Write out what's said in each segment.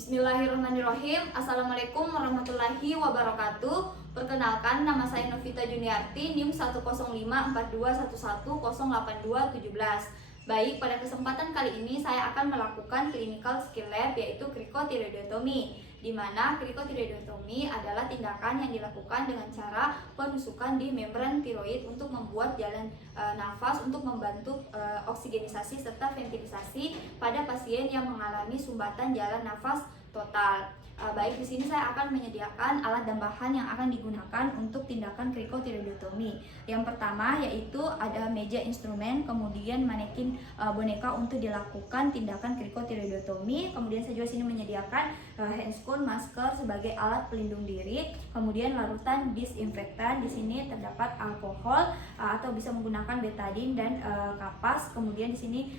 Bismillahirrahmanirrahim. Assalamualaikum warahmatullahi wabarakatuh. Perkenalkan, nama saya Novita Juniarti, NIM 1054211082217. Baik, pada kesempatan kali ini saya akan melakukan clinical skill lab, yaitu krikotiroidotomi, di mana krikotiroidotomi adalah tindakan yang dilakukan dengan cara penusukan di membran tiroid untuk membuat jalan nafas untuk membantu oksigenisasi serta ventilisasi pada pasien yang mengalami sumbatan jalan nafas total. Baik, di sini saya akan menyediakan alat dan bahan yang akan digunakan untuk tindakan krikotiroidotomi. Yang pertama yaitu ada meja instrumen, kemudian manekin boneka untuk dilakukan tindakan krikotiroidotomi. Kemudian saya juga sini menyediakan handscone, masker sebagai alat pelindung diri. Kemudian larutan disinfektan, di sini terdapat alkohol atau bisa menggunakan betadine dan kapas. Kemudian di sini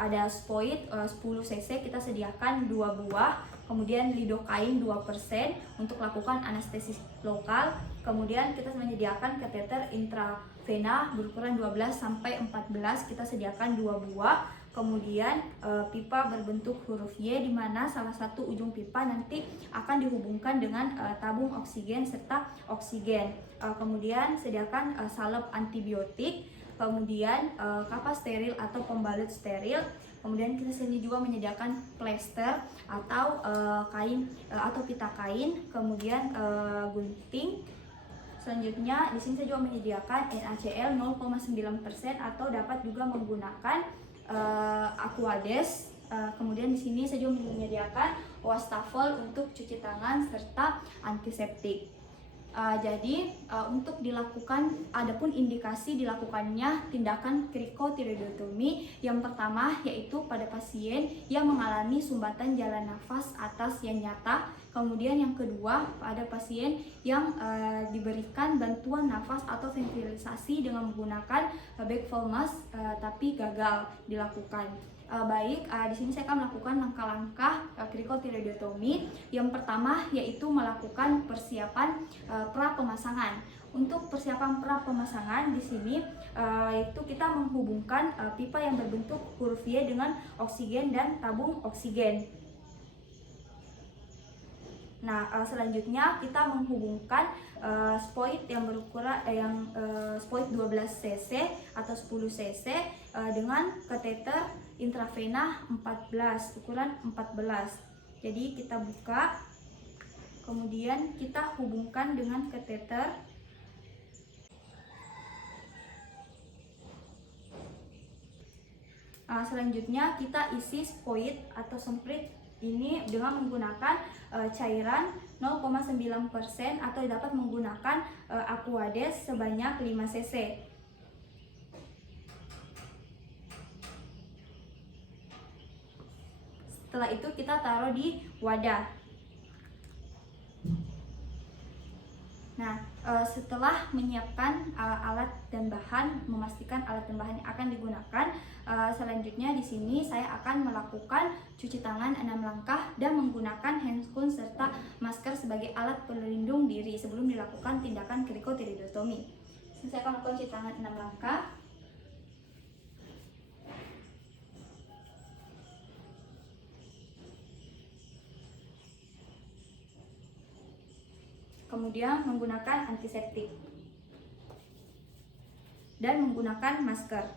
ada spoid 10 cc, kita sediakan 2 buah. Kemudian lidokain 2% untuk lakukan anestesis lokal. Kemudian kita menyediakan kateter intravena berukuran 12-14, kita sediakan 2 buah. Kemudian pipa berbentuk huruf Y, di mana salah satu ujung pipa nanti akan dihubungkan dengan tabung oksigen serta oksigen. Kemudian sediakan salep antibiotik. Kemudian kapas steril atau pembalut steril. Kemudian kita sini juga menyediakan plester atau kain atau pita kain, kemudian gunting. Selanjutnya di sini saya juga menyediakan NaCl 0,9% atau dapat juga menggunakan Aquades. Kemudian di sini saya juga menyediakan wastafel untuk cuci tangan serta antiseptik. Jadi untuk dilakukan, adapun indikasi dilakukannya tindakan krikotiroidotomi yang pertama yaitu pada pasien yang mengalami sumbatan jalan nafas atas yang nyata. Kemudian yang kedua pada pasien yang diberikan bantuan nafas atau ventilisasi dengan menggunakan backflow mask tapi gagal dilakukan. Baik, di sini saya akan melakukan langkah-langkah krikotiroidotomi. Yang pertama yaitu melakukan persiapan pra pemasangan. Untuk persiapan pra pemasangan di sini yaitu kita menghubungkan pipa yang berbentuk huruf Y dengan oksigen dan tabung oksigen. Nah, selanjutnya kita menghubungkan spoid yang berukuran spoid 12 cc atau 10 cc dengan kateter intravena 14, ukuran 14. Jadi kita buka, kemudian kita hubungkan dengan kateter. Selanjutnya kita isi spoid atau semprit ini dengan menggunakan cairan 0,9% atau dapat menggunakan Aquades sebanyak 5 cc. Setelah itu kita taruh di wadah. Nah, setelah menyiapkan alat dan bahan, memastikan alat dan bahan yang akan digunakan, selanjutnya di sini saya akan melakukan cuci tangan 6 langkah dan menggunakan handscone serta masker sebagai alat pelindung diri sebelum dilakukan tindakan krikotiroidotomi. Saya akan melakukan cuci tangan 6 langkah. Kemudian menggunakan antiseptik dan menggunakan masker.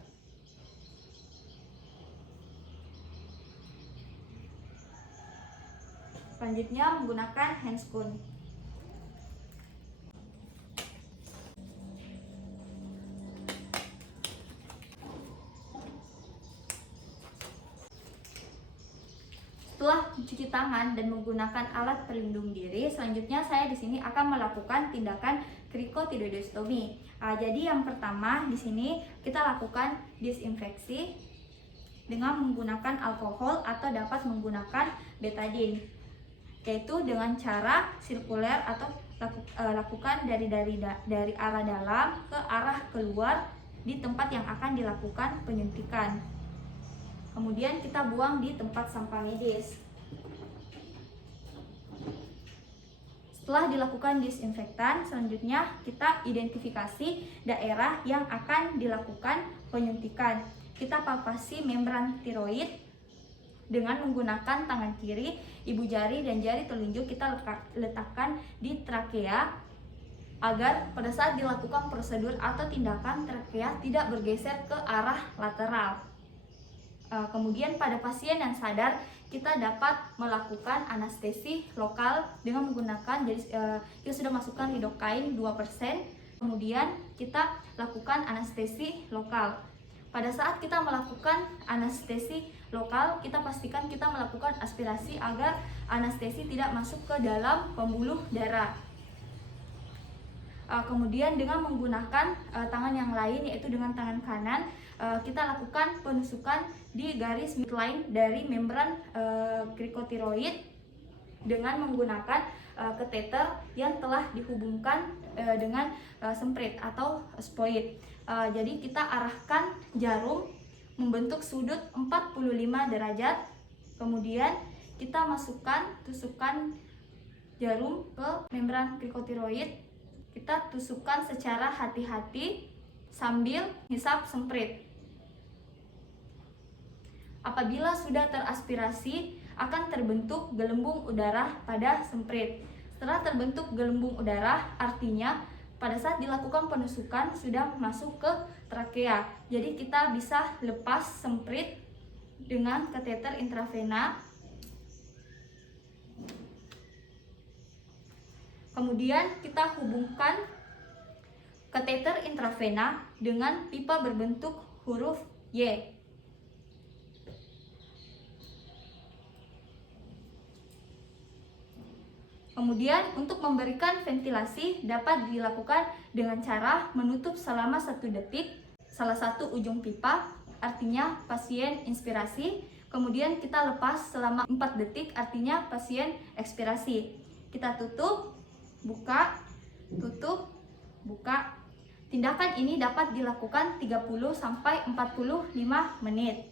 Selanjutnya menggunakan handscone. Setelah mencuci tangan dan menggunakan alat pelindung diri, selanjutnya saya di sini akan melakukan tindakan krikotiroidotomi. Jadi yang pertama di sini kita lakukan disinfeksi dengan menggunakan alkohol atau dapat menggunakan betadine, yaitu dengan cara sirkuler atau lakukan dari arah dalam ke arah keluar di tempat yang akan dilakukan penyuntikan. Kemudian kita buang di tempat sampah medis. Setelah dilakukan disinfektan, selanjutnya kita identifikasi daerah yang akan dilakukan penyuntikan. Kita palpasi membran tiroid. dengan menggunakan tangan kiri, ibu jari dan jari telunjuk kita letakkan di trakea agar pada saat dilakukan prosedur atau tindakan trakea tidak bergeser ke arah lateral. Kemudian pada pasien yang sadar kita dapat melakukan anestesi lokal dengan menggunakan kita sudah masukkan lidocaine 2%. Kemudian kita lakukan anestesi lokal. Pada saat kita melakukan anestesi lokal, kita pastikan kita melakukan aspirasi agar anestesi tidak masuk ke dalam pembuluh darah. Kemudian dengan menggunakan tangan yang lain, yaitu dengan tangan kanan, kita lakukan penusukan di garis midline dari membran krikotiroid dengan menggunakan kateter yang telah dihubungkan dengan semprit atau spoid. Jadi kita arahkan jarum membentuk sudut 45 derajat, kemudian kita masukkan tusukan jarum ke membran krikotiroid. Kita tusukkan secara hati-hati sambil hisap semprit. Apabila sudah teraspirasi, akan terbentuk gelembung udara pada semprit. Setelah terbentuk gelembung udara, artinya pada saat dilakukan penusukan sudah masuk ke trakea. Jadi kita bisa lepas semprit dengan kateter intravena. Kemudian kita hubungkan kateter intravena dengan pipa berbentuk huruf Y. Kemudian untuk memberikan ventilasi dapat dilakukan dengan cara menutup selama 1 detik salah satu ujung pipa, artinya pasien inspirasi. Kemudian kita lepas selama 4 detik, artinya pasien ekspirasi. Kita tutup, buka, tutup, buka. Tindakan ini dapat dilakukan 30-45 menit.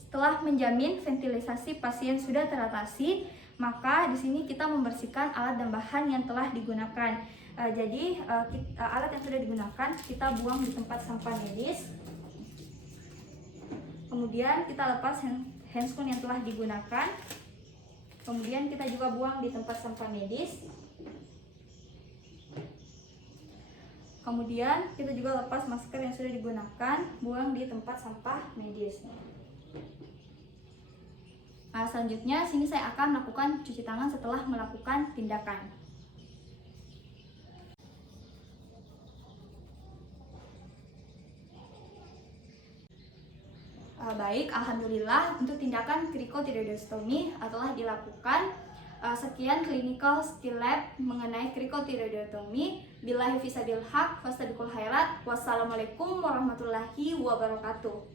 Setelah menjamin ventilisasi pasien sudah teratasi, maka di sini kita membersihkan alat dan bahan yang telah digunakan. Jadi alat yang sudah digunakan kita buang di tempat sampah medis. Kemudian kita lepas handscoon yang telah digunakan. Kemudian kita juga buang di tempat sampah medis. Kemudian kita juga lepas masker yang sudah digunakan, buang di tempat sampah medis. Nah, selanjutnya sini saya akan melakukan cuci tangan setelah melakukan tindakan. Baik, alhamdulillah untuk tindakan krikotireoidostomi telah dilakukan. Sekian clinical skill lab mengenai krikotireoidotomi. Billahi fisabil haq, fastabiqul khairat. Wassalamualaikum warahmatullahi wabarakatuh.